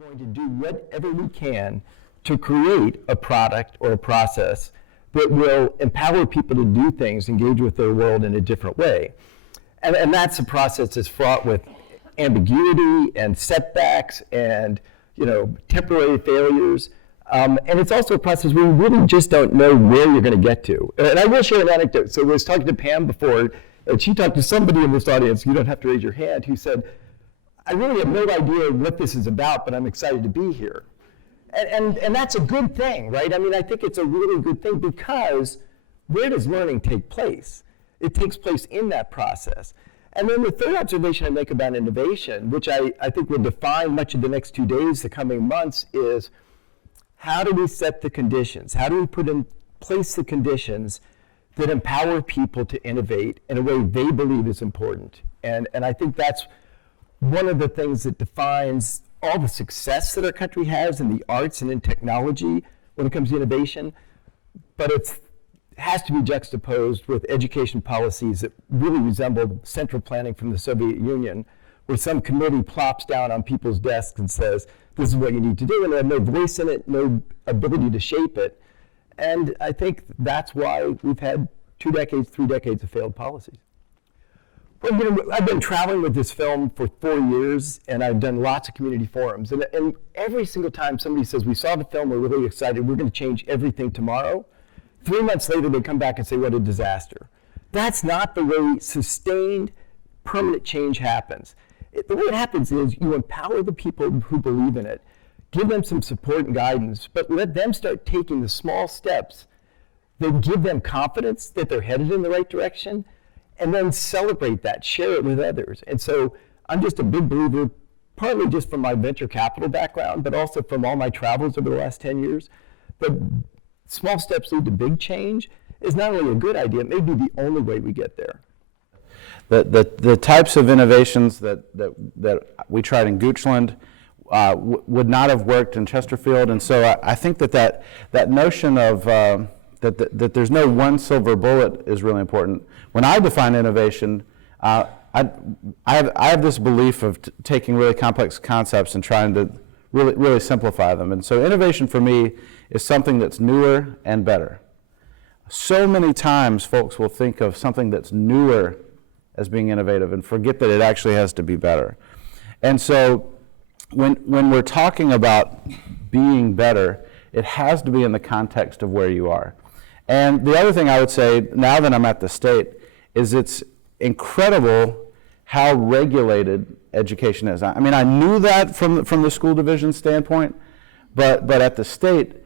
going to do whatever we can to create a product or a process that will empower people to do things, engage with their world in a different way. And that's a process that's fraught with ambiguity and setbacks and temporary failures. And it's also a process where you really just don't know where you're going to get to. And I will share an anecdote. So I was talking to Pam before, and she talked to somebody in this audience, you don't have to raise your hand, who said, I really have no idea what this is about, but I'm excited to be here. And that's a good thing, right? I mean, I think it's a really good thing, because where does learning take place? It takes place in that process. And then the third observation I make about innovation, which I think will define much of the next 2 days, the coming months, is how do we set the conditions? How do we put in place the conditions that empower people to innovate in a way they believe is important? And I think that's one of the things that defines all the success that our country has in the arts and in technology when it comes to innovation. But it has to be juxtaposed with education policies that really resemble central planning from the Soviet Union, where some committee plops down on people's desks and says, this is what you need to do, and they have no voice in it, no ability to shape it. And I think that's why we've had 2 decades, 3 decades of failed policies. Well, I've been traveling with this film for 4 years, and I've done lots of community forums. And every single time somebody says, we saw the film, we're really excited, we're going to change everything tomorrow, 3 months later they come back and say, what a disaster. That's not the way sustained, permanent change happens. The way it happens is you empower the people who believe in it, give them some support and guidance, but let them start taking the small steps that give them confidence that they're headed in the right direction, and then celebrate that, share it with others. And so I'm just a big believer, partly just from my venture capital background, but also from all my travels over the last 10 years, that small steps lead to big change is not only a good idea, it may be the only way we get there. The types of innovations that we tried in Goochland would not have worked in Chesterfield, and so I think that notion of that there's no one silver bullet is really important. When I define innovation, I have this belief of taking really complex concepts and trying to really simplify them. And so innovation for me is something that's newer and better. So many times folks will think of something that's newer as being innovative and forget that it actually has to be better. And so when we're talking about being better, it has to be in the context of where you are. And the other thing I would say, now that I'm at the state, is it's incredible how regulated education is. I mean, I knew that from the school division standpoint, but at the state,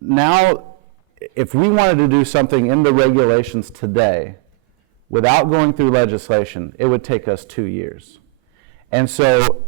now, if we wanted to do something in the regulations today, without going through legislation, it would take us 2 years. And so,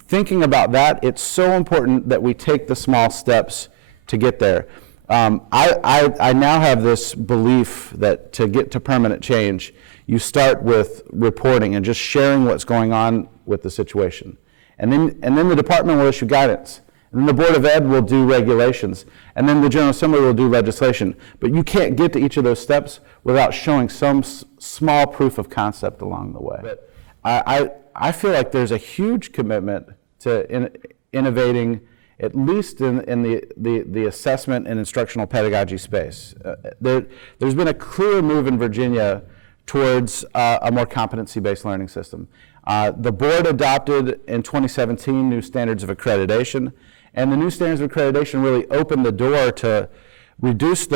thinking about that, it's so important that we take the small steps to get there. I now have this belief that to get to permanent change, you start with reporting and just sharing what's going on with the situation. And then the department will issue guidance. And then the Board of Ed will do regulations. And then the General Assembly will do legislation. But you can't get to each of those steps without showing some small proof of concept along the way. I feel like there's a huge commitment to innovating, at least in the assessment and instructional pedagogy space. There's been a clear move in Virginia towards a more competency-based learning system. The board adopted in 2017 new standards of accreditation, and the new standards of accreditation really opened the door to reduce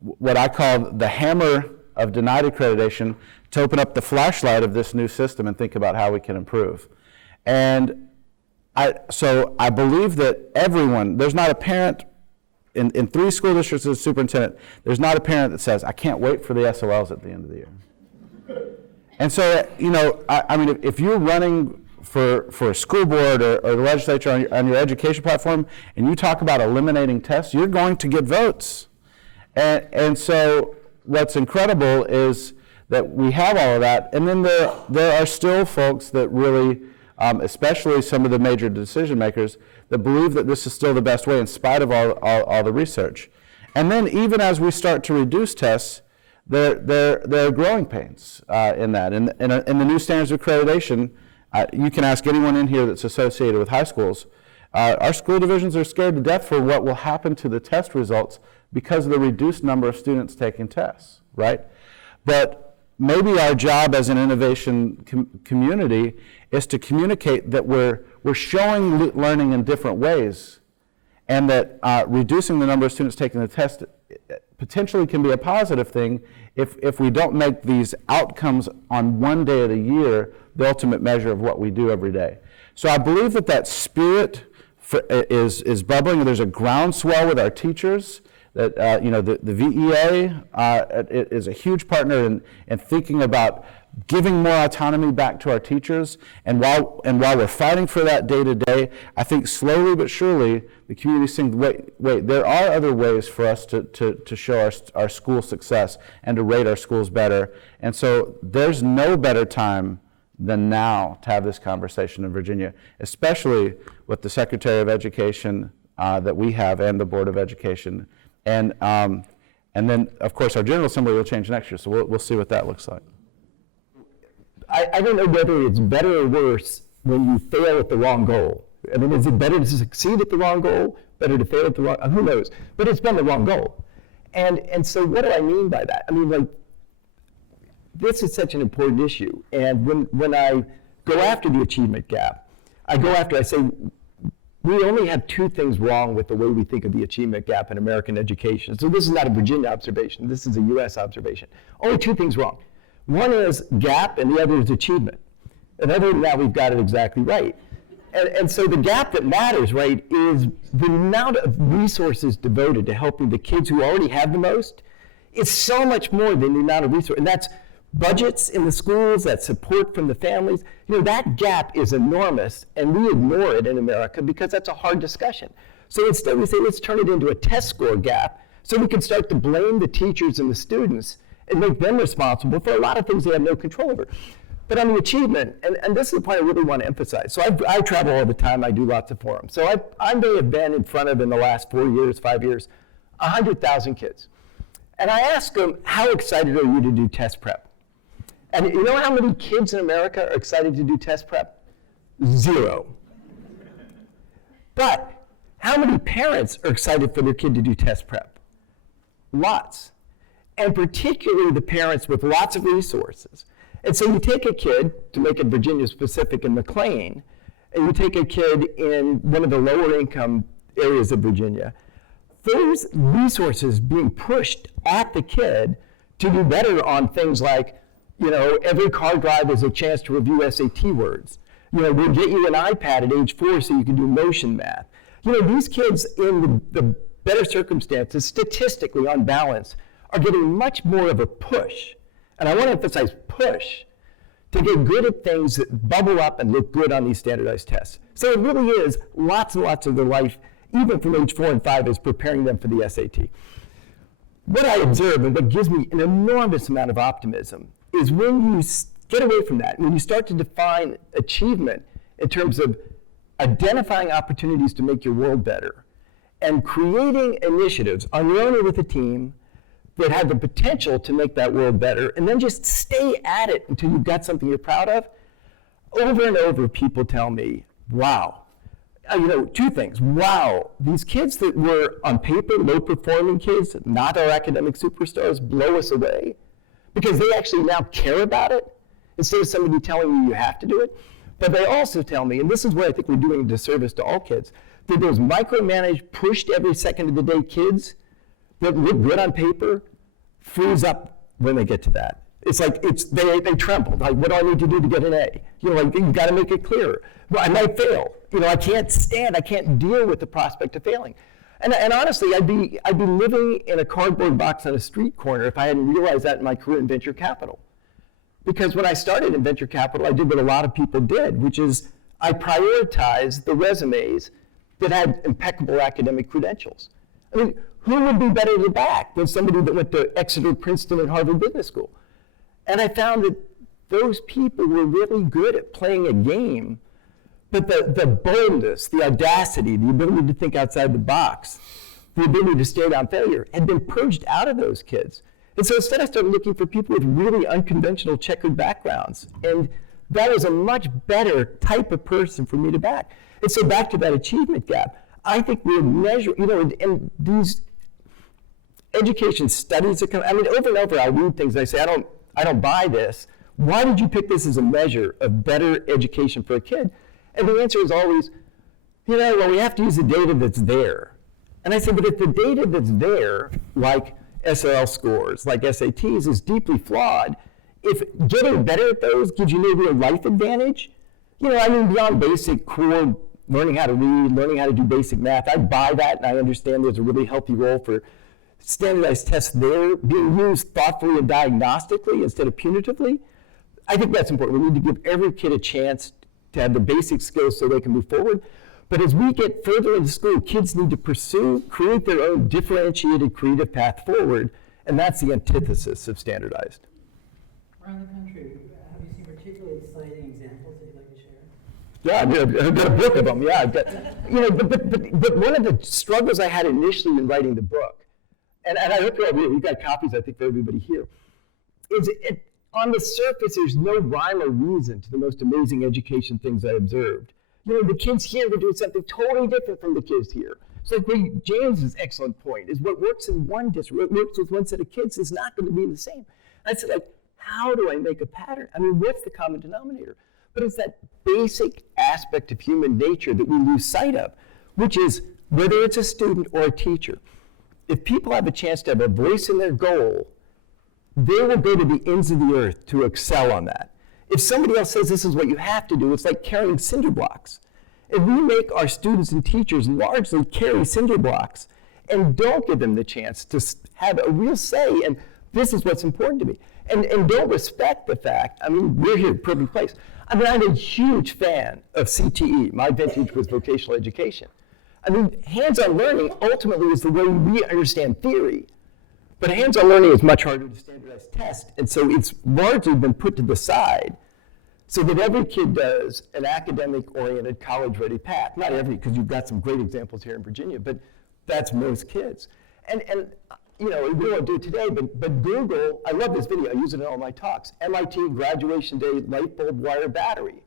what I call the hammer of denied accreditation, to open up the flashlight of this new system and think about how we can improve. And so I believe that everyone, there's not a parent in 3 school districts as a superintendent, there's not a parent that says, I can't wait for the SOLs at the end of the year. And so, I mean, if you're running for a school board or the legislature on your education platform, and you talk about eliminating tests, you're going to get votes. And so what's incredible is that we have all of that, and then there are still folks that really, especially some of the major decision makers, that believe that this is still the best way in spite of all the research. And then even as we start to reduce tests, there are growing pains in that. And the new standards of accreditation You can ask anyone in here that's associated with high schools. Our school divisions are scared to death for what will happen to the test results because of the reduced number of students taking tests, right? But maybe our job as an innovation community is to communicate that we're showing learning in different ways, and that reducing the number of students taking the test potentially can be a positive thing if we don't make these outcomes on one day of the year the ultimate measure of what we do every day. So I believe that spirit is bubbling, and there's a groundswell with our teachers. That the VEA is a huge partner in thinking about giving more autonomy back to our teachers. And while we're fighting for that day to day, I think slowly but surely the community is saying, wait, there are other ways for us to show our school success and to rate our schools better. And so there's no better time than now to have this conversation in Virginia, especially with the Secretary of Education that we have and the Board of Education. And then, of course, our General Assembly will change next year, so we'll see what that looks like. I don't know whether it's better or worse when you fail at the wrong goal. I mean, is it better to succeed at the wrong goal, better to fail at the wrong, who knows? But it's been the wrong goal. And so what do I mean by that? I mean, like, this is such an important issue. And when I go after the achievement gap, I say, we only have two things wrong with the way we think of the achievement gap in American education. So this is not a Virginia observation, this is a US observation. Only two things wrong. One is gap and the other is achievement. And other than that, we've got it exactly right. And so the gap that matters, right, is the amount of resources devoted to helping the kids who already have the most is so much more than the amount of resources. And that's budgets in the schools, that's support from the families. You know, that gap is enormous, and we ignore it in America because that's a hard discussion. So instead we say, let's turn it into a test score gap so we can start to blame the teachers and the students and make them responsible for a lot of things they have no control over. But on the achievement, and this is the point I really want to emphasize. So I travel all the time, I do lots of forums. So I may have been in front of, in the last 4 years, 5 years, 100,000 kids. And I ask them, how excited are you to do test prep? And you know how many kids in America are excited to do test prep? 0. But how many parents are excited for their kid to do test prep? Lots. And particularly the parents with lots of resources. And so you take a kid, to make it Virginia specific, in McLean, and you take a kid in one of the lower income areas of Virginia, those resources being pushed at the kid to do better on things like, you know, every car drive is a chance to review SAT words. You know, we'll get you an iPad at age 4 so you can do motion math. You know, these kids in the better circumstances, statistically on balance, are getting much more of a push, and I want to emphasize push, to get good at things that bubble up and look good on these standardized tests. So it really is lots and lots of their life, even from age 4 and 5, is preparing them for the SAT. What I observe and what gives me an enormous amount of optimism is when you get away from that, when you start to define achievement in terms of identifying opportunities to make your world better and creating initiatives on your own or with a team that have the potential to make that world better, and then just stay at it until you've got something you're proud of. Over and over, people tell me, wow. You know, two things. Wow, these kids that were on paper low-performing kids, not our academic superstars, blow us away because they actually now care about it instead of somebody telling you you have to do it. But they also tell me, and this is where I think we're doing a disservice to all kids, that those micromanaged, pushed every second of the day kids that look good on paper freeze up when they get to that. It's like they tremble. Like, what do I need to do to get an A? You know, like, you've got to make it clear. Well, I might fail. You know, I can't deal with the prospect of failing. And honestly, I'd be living in a cardboard box on a street corner if I hadn't realized that in my career in venture capital. Because when I started in venture capital, I did what a lot of people did, which is I prioritized the resumes that had impeccable academic credentials. I mean, who would be better to back than somebody that went to Exeter, Princeton, and Harvard Business School? And I found that those people were really good at playing a game, but the boldness, the audacity, the ability to think outside the box, the ability to stare down failure had been purged out of those kids. And so instead I started looking for people with really unconventional checkered backgrounds. And that is a much better type of person for me to back. And so back to that achievement gap. I think we're measuring, and these education studies that come, over and over I read things and I say, I don't buy this. Why did you pick this as a measure of better education for a kid? And the answer is always, well, we have to use the data that's there. And I say, but if the data that's there, like SRL scores, like SATs, is deeply flawed, if getting better at those gives you maybe a life advantage, beyond basic core learning how to read, learning how to do basic math, I buy that and I understand there's a really healthy role for standardized tests there being used thoughtfully and diagnostically instead of punitively. I think that's important. We need to give every kid a chance to have the basic skills so they can move forward. But as we get further into school, kids need to create their own differentiated creative path forward, and that's the antithesis of standardized. Around the country, have you seen particularly exciting examples that you'd like to share? Yeah, I've got a book of them. Yeah, I've got, but one of the struggles I had initially in writing the book, and I hope we've got copies, I think, for everybody here, is on the surface, there's no rhyme or reason to the most amazing education things I observed. The kids here were doing something totally different from the kids here. So James's excellent point is what works in one district, what works with one set of kids is not going to be the same. I said, how do I make a pattern? What's the common denominator? But it's that basic aspect of human nature that we lose sight of, which is whether it's a student or a teacher, if people have a chance to have a voice in their goal, they will go to the ends of the earth to excel on that. If somebody else says this is what you have to do, it's like carrying cinder blocks. If we make our students and teachers largely carry cinder blocks and don't give them the chance to have a real say, and this is what's important to me, and don't respect the fact, we're here, perfect place. I'm a huge fan of CTE. My vintage was vocational education. Hands-on learning ultimately is the way we understand theory. But hands-on learning is much harder to standardize test, and so it's largely been put to the side so that every kid does an academic-oriented, college-ready path. Not every, because you've got some great examples here in Virginia, but that's most kids. And we won't do it today, but Google, I love this video, I use it in all my talks, MIT graduation day light bulb wire battery.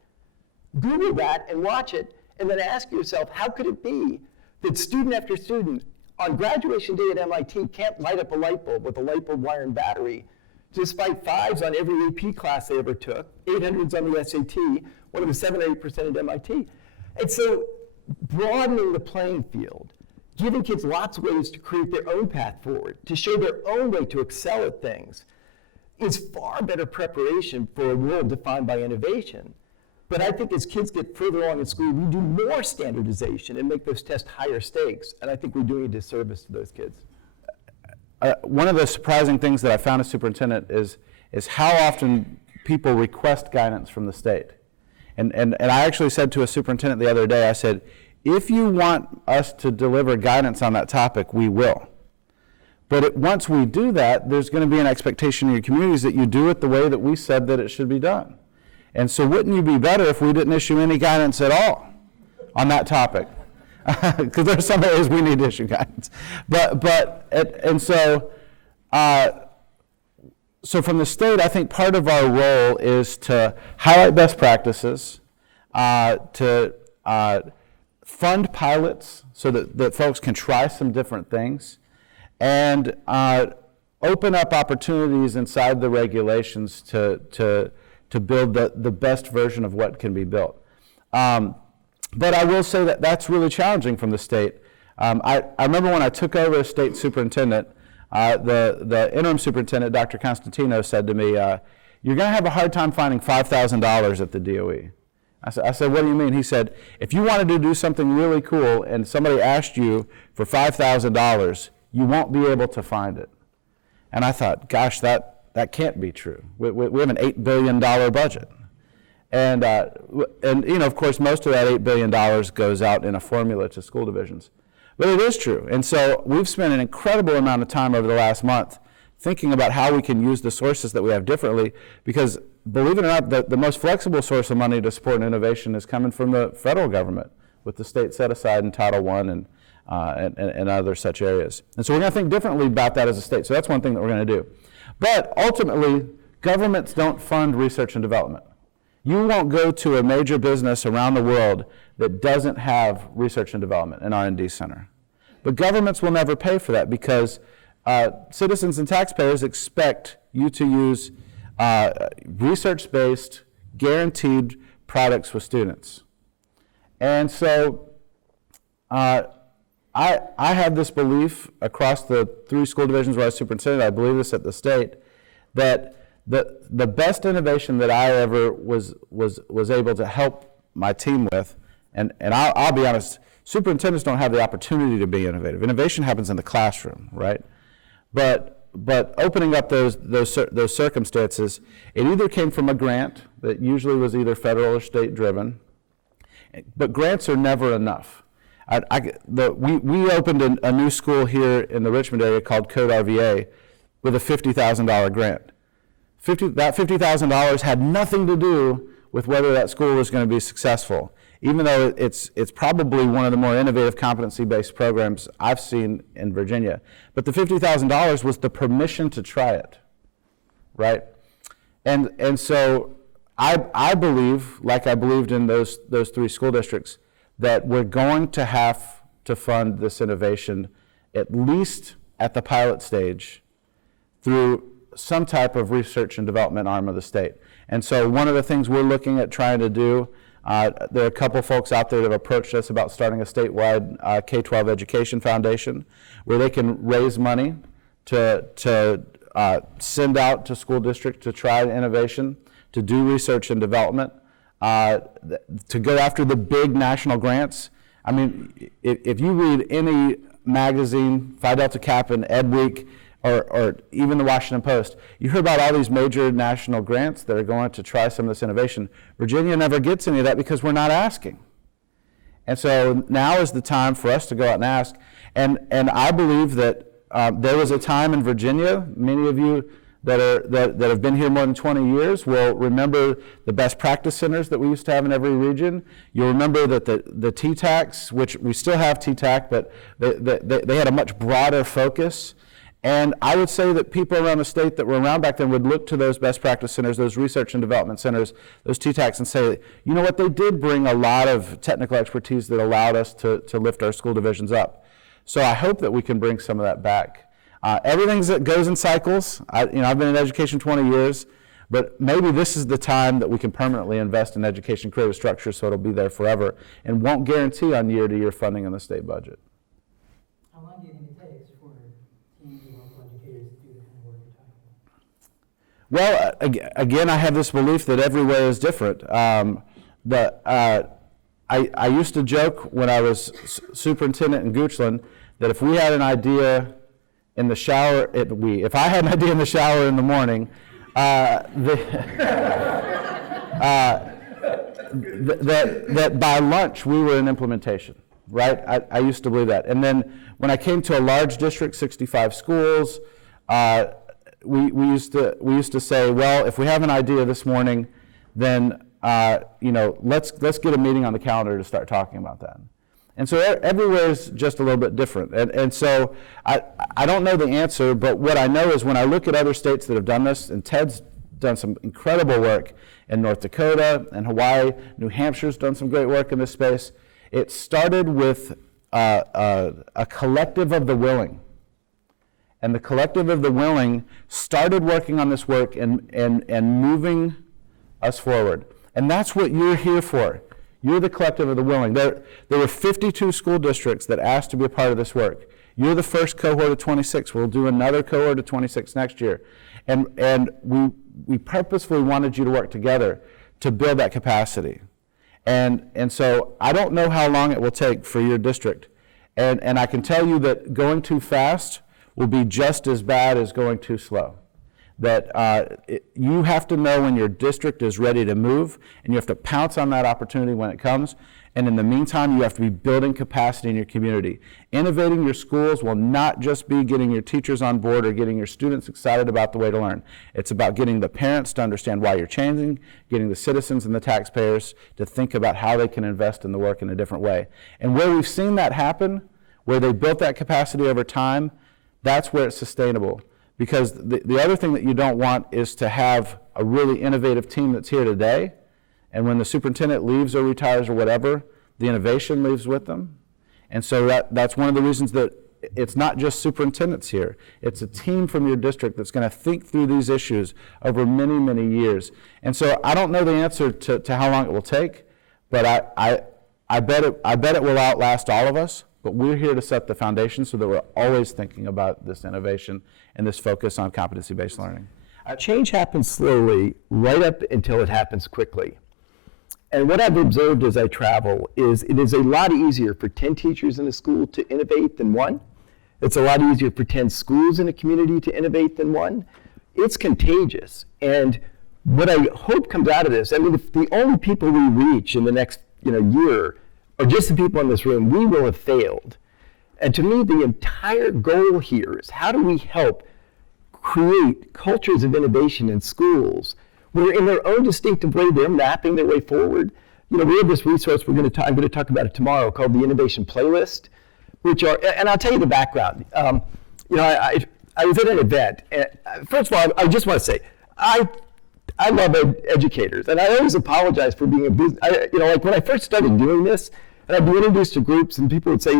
Google that and watch it, and then ask yourself, how could it be that student after student on graduation day at MIT can't light up a light bulb with a light bulb wire and battery, despite 5s on every AP class they ever took, 800s on the SAT, one of the 7 or 8% at MIT. And so broadening the playing field, giving kids lots of ways to create their own path forward, to show their own way to excel at things, is far better preparation for a world defined by innovation. But I think as kids get further along in school, we do more standardization and make those tests higher stakes, and I think we're doing a disservice to those kids. One of the surprising things that I found as superintendent is how often people request guidance from the state. And I actually said to a superintendent the other day, I said, if you want us to deliver guidance on that topic, we will. But once we do that, there's going to be an expectation in your communities that you do it the way that we said that it should be done. And so wouldn't you be better if we didn't issue any guidance at all on that topic? Because there's some areas we need to issue guidance. So from the state, I think part of our role is to highlight best practices, to fund pilots so that folks can try some different things, and open up opportunities inside the regulations to build the best version of what can be built. But I will say that that's really challenging from the state. I remember when I took over as state superintendent, the interim superintendent, Dr. Constantino, said to me, you're going to have a hard time finding $5,000 at the DOE. I said, what do you mean? He said, if you wanted to do something really cool and somebody asked you for $5,000, you won't be able to find it. And I thought, gosh, that can't be true. We have an $8 billion budget. And of course, most of that $8 billion goes out in a formula to school divisions. But it is true. And so we've spent an incredible amount of time over the last month thinking about how we can use the sources that we have differently, because believe it or not, the most flexible source of money to support innovation is coming from the federal government, with the state set aside in Title I and other such areas. And so we're going to think differently about that as a state. So that's one thing that we're going to do. But ultimately, governments don't fund research and development. You won't go to a major business around the world that doesn't have research and development, an R&D center. But governments will never pay for that because citizens and taxpayers expect you to use research-based, guaranteed products with students. And so I have this belief across the 3 school divisions where I was superintendent, I believe this at the state, that the best innovation that I ever was able to help my team with, and I'll be honest, superintendents don't have the opportunity to be innovative. Innovation happens in the classroom, right? But opening up those circumstances, it either came from a grant that usually was either federal or state driven, but grants are never enough. We opened a new school here in the Richmond area called Code RVA with a $50,000 grant. That $50,000 had nothing to do with whether that school was going to be successful, even though it's probably one of the more innovative competency-based programs I've seen in Virginia. But the $50,000 was the permission to try it, right? And so I believe, like I believed in those 3 school districts, that we're going to have to fund this innovation at least at the pilot stage through some type of research and development arm of the state. And so one of the things we're looking at trying to do, there are a couple folks out there that have approached us about starting a statewide K-12 education foundation where they can raise money to send out to school districts to try innovation, to do research and development, to go after the big national grants. I mean, if you read any magazine, Phi Delta Kappa and Ed Week, or even the Washington Post, you hear about all these major national grants that are going to try some of this innovation. Virginia never gets any of that because we're not asking. And so now is the time for us to go out and ask. And I believe that there was a time in Virginia, many of you that have been here more than 20 years will remember the best practice centers that we used to have in every region. You'll remember that the TTACs, which we still have TTAC, but they had a much broader focus. And I would say that people around the state that were around back then would look to those best practice centers, those research and development centers, those TTACs, and say, you know what, they did bring a lot of technical expertise that allowed us to lift our school divisions up. So I hope that we can bring some of that back. Everything that goes in cycles. I've been in education 20 years, but maybe this is the time that we can permanently invest in education, create a structure so it'll be there forever, and won't guarantee on year-to-year funding in the state budget. How long do you think it takes for teams of local educators to do the kind of work you're talking about? Well, again, I have this belief that everywhere is different. I used to joke when I was superintendent in Goochland that if we had an idea in the shower, if I had an idea in the shower in the morning, that by lunch we were in implementation, right? I used to believe that. And then when I came to a large district, 65 schools, we used to say, well, if we have an idea this morning, then let's get a meeting on the calendar to start talking about that. And so everywhere is just a little bit different. And so I don't know the answer, but what I know is when I look at other states that have done this, and Ted's done some incredible work in North Dakota and Hawaii, New Hampshire's done some great work in this space. It started with a collective of the willing. And the collective of the willing started working on this work and moving us forward. And that's what you're here for. You're the collective of the willing. There were 52 school districts that asked to be a part of this work. You're the first cohort of 26. We'll do another cohort of 26 next year. And we purposefully wanted you to work together to build that capacity. And so I don't know how long it will take for your district. And I can tell you that going too fast will be just as bad as going too slow. That you have to know when your district is ready to move, and you have to pounce on that opportunity when it comes. And in the meantime, you have to be building capacity in your community. Innovating your schools will not just be getting your teachers on board or getting your students excited about the way to learn. It's about getting the parents to understand why you're changing, getting the citizens and the taxpayers to think about how they can invest in the work in a different way. And where we've seen that happen, where they built that capacity over time, that's where it's sustainable. Because the other thing that you don't want is to have a really innovative team that's here today And when the superintendent leaves or retires or whatever, the innovation leaves with them. And so that's one of the reasons that it's not just superintendents here. It's a team from your district that's going to think through these issues over many, many years. And so I don't know the answer to how long it will take, but I bet it will outlast all of us. But we're here to set the foundation so that we're always thinking about this innovation and this focus on competency-based learning. Change happens slowly right up until it happens quickly. And what I've observed as I travel is it is a lot easier for 10 teachers in a school to innovate than one. It's a lot easier for 10 schools in a community to innovate than one. It's contagious. And what I hope comes out of this, I mean, if the only people we reach in the next year are just the people in this room, we will have failed. And to me, the entire goal here is how do we help create cultures of innovation in schools where in their own distinctive way, they're mapping their way forward. We have this resource I'm going to talk about it tomorrow called the Innovation Playlist, which are, and I'll tell you the background. I was at an event, and first of all, I just want to say, I love educators, and I always apologize for being a business, like when I first started doing this, and I'd be introduced to groups, and people would say,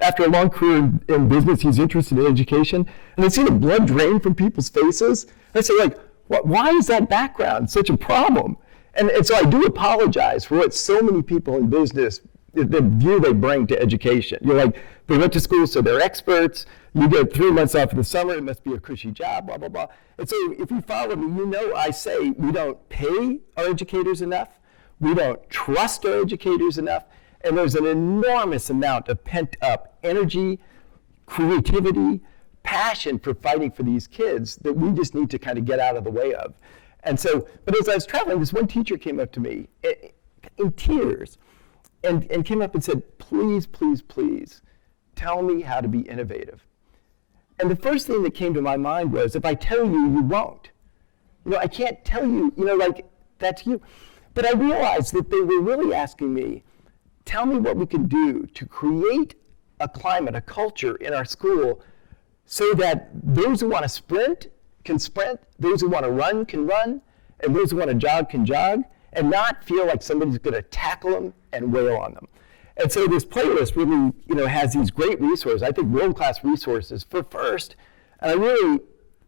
after a long career in business, he's interested in education, and I'd see the blood drain from people's faces, and I'd say, why is that background such a problem? And so I do apologize for what so many people in business, the view they bring to education. They went to school, so they're experts. You get 3 months off in the summer, it must be a cushy job, blah, blah, blah. And so if you follow me, I say we don't pay our educators enough. We don't trust our educators enough. And there's an enormous amount of pent up energy, creativity, passion for fighting for these kids that we just need to kind of get out of the way of. And so, but as I was traveling, this one teacher came up to me in tears and came up and said, please, please, please, tell me how to be innovative. And the first thing that came to my mind was, if I tell you, you won't. I can't tell you, that's you. But I realized that they were really asking me, tell me what we can do to create a climate, a culture in our school so that those who want to sprint can sprint, those who want to run can run, and those who want to jog can jog, and not feel like somebody's going to tackle them and wail on them. And so this playlist really, has these great resources, I think world-class resources for first, and I really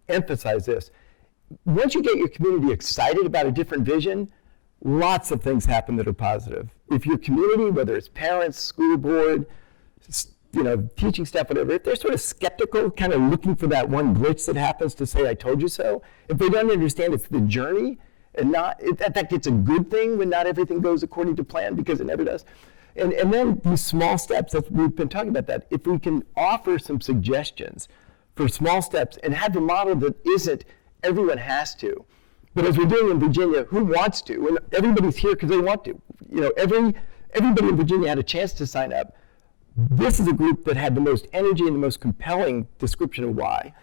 emphasize this, once you get your community excited about a different vision, lots of things happen that are positive. If your community, whether it's parents, school board, teaching staff, whatever, if they're sort of skeptical, kind of looking for that one glitch that happens to say, I told you so, if they don't understand it's the journey, and that it's a good thing when not everything goes according to plan, because it never does. And then these small steps, we've been talking about that, if we can offer some suggestions for small steps and have a model that isn't everyone has to, but as we're doing in Virginia, who wants to? And everybody's here because they want to. Everybody in Virginia had a chance to sign up. This is a group that had the most energy and the most compelling description of why.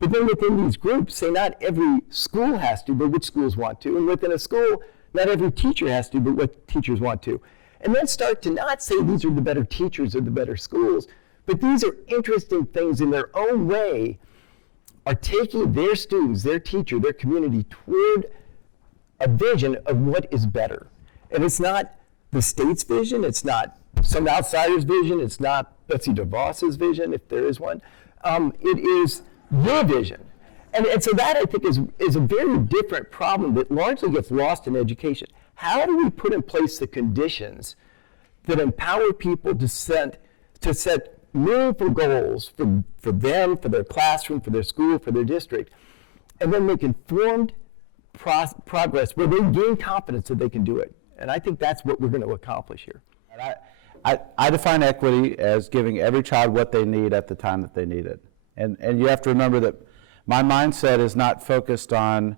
But then within these groups, say not every school has to, but which schools want to. And within a school, not every teacher has to, but what teachers want to. And then start to not say these are the better teachers or the better schools, but these are interesting things in their own way are taking their students, their teacher, their community toward a vision of what is better. And it's not the state's vision, it's not some outsider's vision, it's not Betsy DeVos's vision, if there is one. It is your vision. And so that, I think, is a very different problem that largely gets lost in education. How do we put in place the conditions that empower people to set meaningful goals for them, for their classroom, for their school, for their district, and then make informed progress where they gain confidence that they can do it. And I think that's what we're going to accomplish here. I define equity as giving every child what they need at the time that they need it. And you have to remember that my mindset is not focused on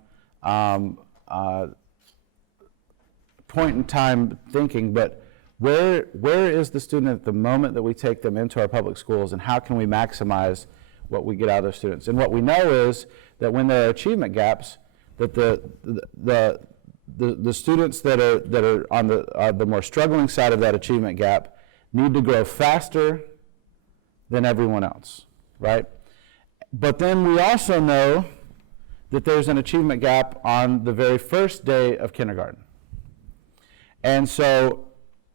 point in time thinking, but where is the student at the moment that we take them into our public schools, and how can we maximize what we get out of those students? And what we know is that when there are achievement gaps, that the students that are on the more struggling side of that achievement gap need to grow faster than everyone else, right? But then we also know that there's an achievement gap on the very first day of kindergarten. And so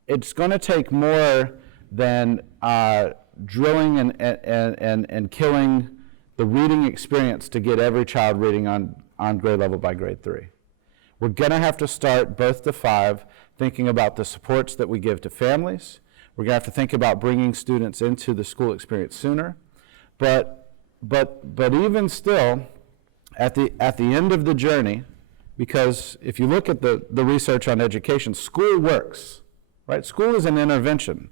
it's going to take more than drilling and killing the reading experience to get every child reading on grade level by grade 3. We're going to have to start both to 5 thinking about the supports that we give to families. We're going to have to think about bringing students into the school experience sooner. But even still, at the end of the journey, because if you look at the research on education, school works, right? School is an intervention.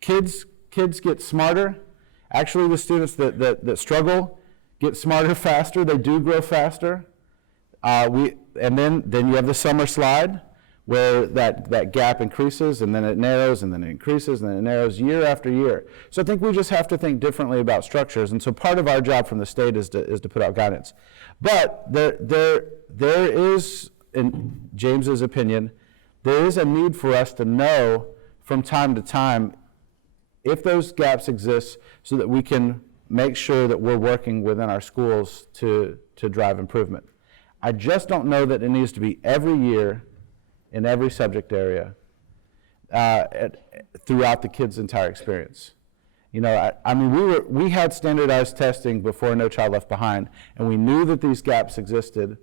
Kids get smarter. Actually, the students that struggle get smarter faster. They do grow faster. And then you have the summer slide, where that gap increases, and then it narrows, and then it increases, and then it narrows year after year. So I think we just have to think differently about structures, and so part of our job from the state is to put out guidance. But there is, in James's opinion, there is a need for us to know from time to time if those gaps exist, so that we can make sure that we're working within our schools to drive improvement. I just don't know that it needs to be every year in every subject area throughout the kid's entire experience. You know, I mean, we had standardized testing before No Child Left Behind, and we knew that these gaps existed.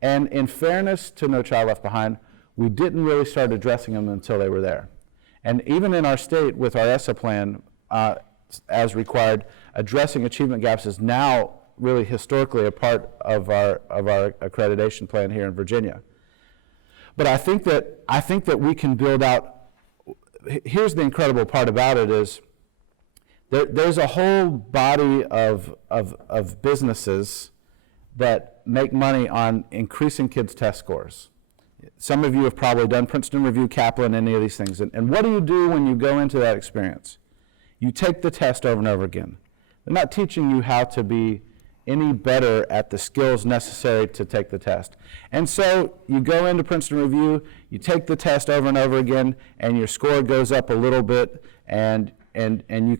And in fairness to No Child Left Behind, we didn't really start addressing them until they were there. And even in our state, with our ESSA plan, as required, addressing achievement gaps is now really historically a part of our accreditation plan here in Virginia. But I think that we can build out. Here's the incredible part about it is there's a whole body of businesses that make money on increasing kids' test scores. Some of you have probably done Princeton Review, Kaplan, any of these things. And what do you do when you go into that experience? You take the test over and over again. They're not teaching you how to be any better at the skills necessary to take the test. And so you go into Princeton Review, you take the test over and over again, and your score goes up a little bit, and you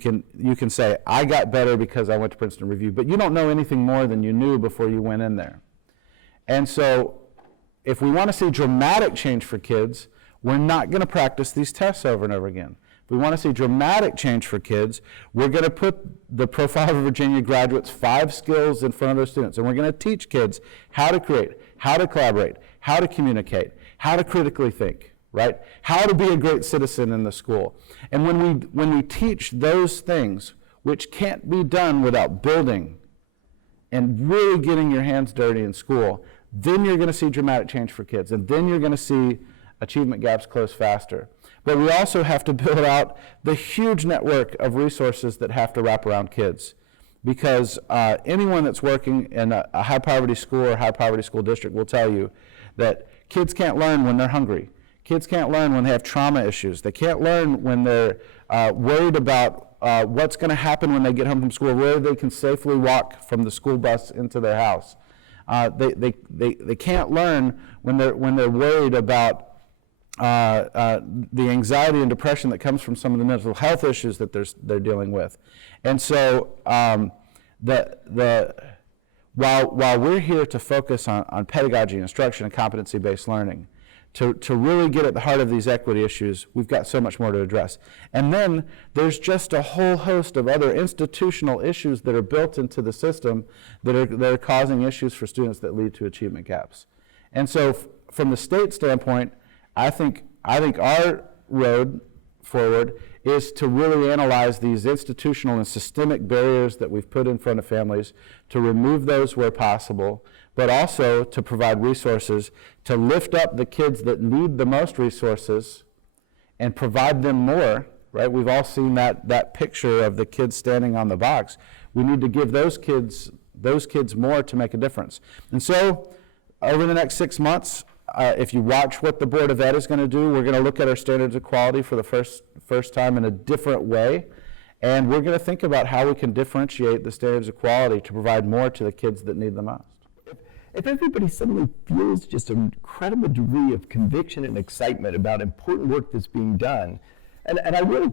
can say, I got better because I went to Princeton Review, but you don't know anything more than you knew before you went in there. And so if we want to see dramatic change for kids, we're not going to practice these tests over and over again. If we want to see dramatic change for kids, we're going to put the Profile of Virginia Graduates 5 skills in front of those students, and we're going to teach kids how to create, how to collaborate, how to communicate, how to critically think, right? How to be a great citizen in the school. And when we teach those things, which can't be done without building and really getting your hands dirty in school, then you're going to see dramatic change for kids, and then you're going to see achievement gaps close faster. But we also have to build out the huge network of resources that have to wrap around kids, because anyone that's working in a high poverty school or high poverty school district will tell you that kids can't learn when they're hungry. Kids can't learn when they have trauma issues. They can't learn when they're worried about what's going to happen when they get home from school, where they can safely walk from the school bus into their house. They can't learn when they're worried about the anxiety and depression that comes from some of the mental health issues that they're dealing with. And so while we're here to focus on pedagogy, instruction, and competency-based learning, to really get at the heart of these equity issues, we've got so much more to address. And then there's just a whole host of other institutional issues that are built into the system that are causing issues for students that lead to achievement gaps. And so from the state standpoint, I think our road forward is to really analyze these institutional and systemic barriers that we've put in front of families, to remove those where possible, but also to provide resources to lift up the kids that need the most resources and provide them more, right? We've all seen that picture of the kids standing on the box. We need to give those kids more to make a difference. And so over the next 6 months, if you watch what the Board of Ed is going to do, we're going to look at our standards of quality for the first time in a different way. And we're going to think about how we can differentiate the standards of quality to provide more to the kids that need the most. If everybody suddenly feels just an incredible degree of conviction and excitement about important work that's being done, and I really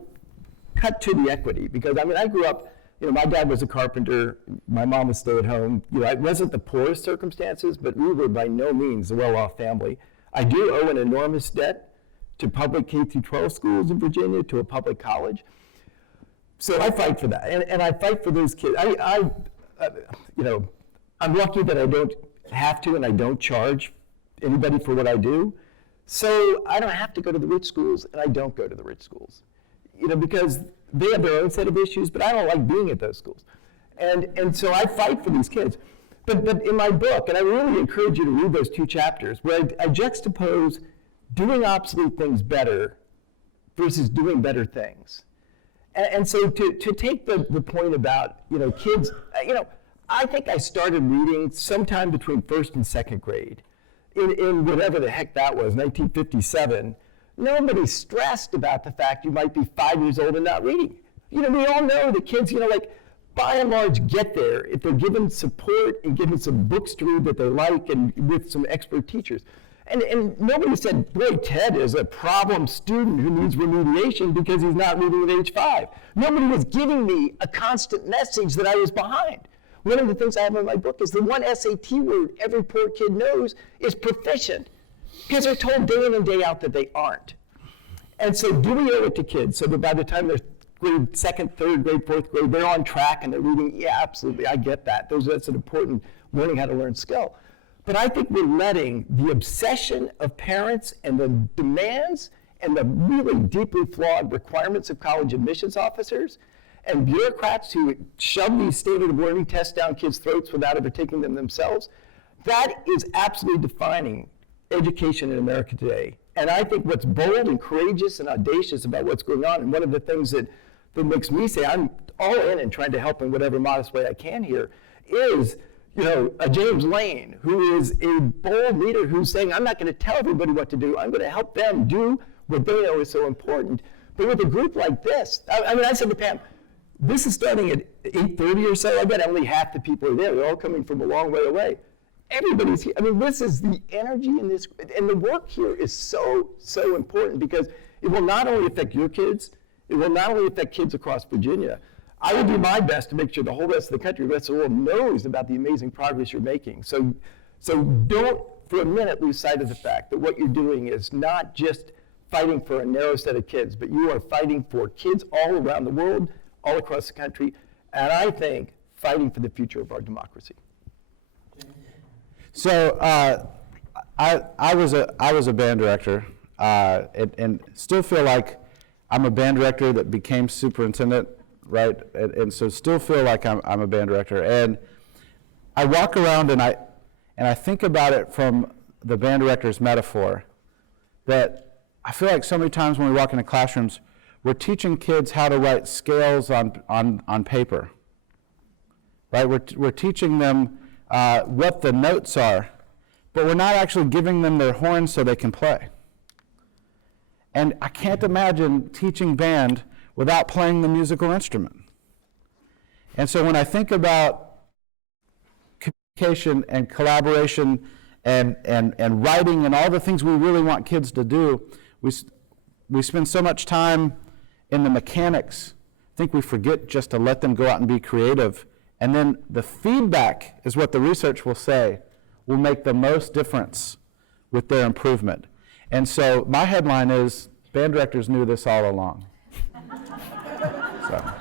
cut to the equity, because I mean, I grew up, my dad was a carpenter, my mom was stay at home. It wasn't the poorest circumstances, but we were by no means a well-off family. I do owe an enormous debt to public K through 12 schools in Virginia, to a public college. So I fight for that, and I fight for those kids. I'm lucky that I don't have to, and I don't charge anybody for what I do. So I don't have to go to the rich schools, and I don't go to the rich schools, because they have their own set of issues, but I don't like being at those schools. And so I fight for these kids. But in my book, and I really encourage you to read those 2 chapters, where I juxtapose doing obsolete things better versus doing better things. And so to take the point about, kids, I think I started reading sometime between 1st and 2nd grade, in whatever the heck that was, 1957. Nobody stressed about the fact you might be 5 years old and not reading. We all know the kids, by and large get there if they're given support and given some books to read that they like and with some expert teachers. And nobody said, boy, Ted is a problem student who needs remediation because he's not reading at age 5. Nobody was giving me a constant message that I was behind. One of the things I have in my book is the one SAT word every poor kid knows is proficient, because they're told day in and day out that they aren't. And so do we owe it to kids so that by the time they're grade 2nd, 3rd grade, 4th grade, they're on track and they're reading? Yeah, absolutely, I get that. That's an important learning how to learn skill. But I think we're letting the obsession of parents and the demands and the really deeply flawed requirements of college admissions officers and bureaucrats who shove these standard of learning tests down kids' throats without ever taking them themselves, that is absolutely defining education in America today. And I think what's bold and courageous and audacious about what's going on, and one of the things that makes me say I'm all in and trying to help in whatever modest way I can here, is a James Lane, who is a bold leader who's saying, I'm not going to tell everybody what to do. I'm going to help them do what they know is so important. But with a group like this, I said to Pam, this is starting at 8:30 or so. I bet only half the people are there. They're all coming from a long way away. Everybody's here. This is the energy in this, and the work here is so, so important, because it will not only affect your kids, it will not only affect kids across Virginia. I will do my best to make sure the whole rest of the country, the rest of the world knows about the amazing progress you're making. So don't for a minute lose sight of the fact that what you're doing is not just fighting for a narrow set of kids, but you are fighting for kids all around the world, all across the country, and I think fighting for the future of our democracy. So I was a band director, and still feel like I'm a band director that became superintendent, right? And so still feel like I'm a band director. And I walk around and I think about it from the band director's metaphor, that I feel like so many times when we walk into classrooms, we're teaching kids how to write scales on paper, right? We're teaching them what the notes are, but we're not actually giving them their horns so they can play. And I can't imagine teaching band without playing the musical instrument. And so when I think about communication and collaboration and writing and all the things we really want kids to do, we spend so much time in the mechanics. I think we forget just to let them go out and be creative. And then the feedback is what the research will say will make the most difference with their improvement. And so my headline is, band directors knew this all along. So.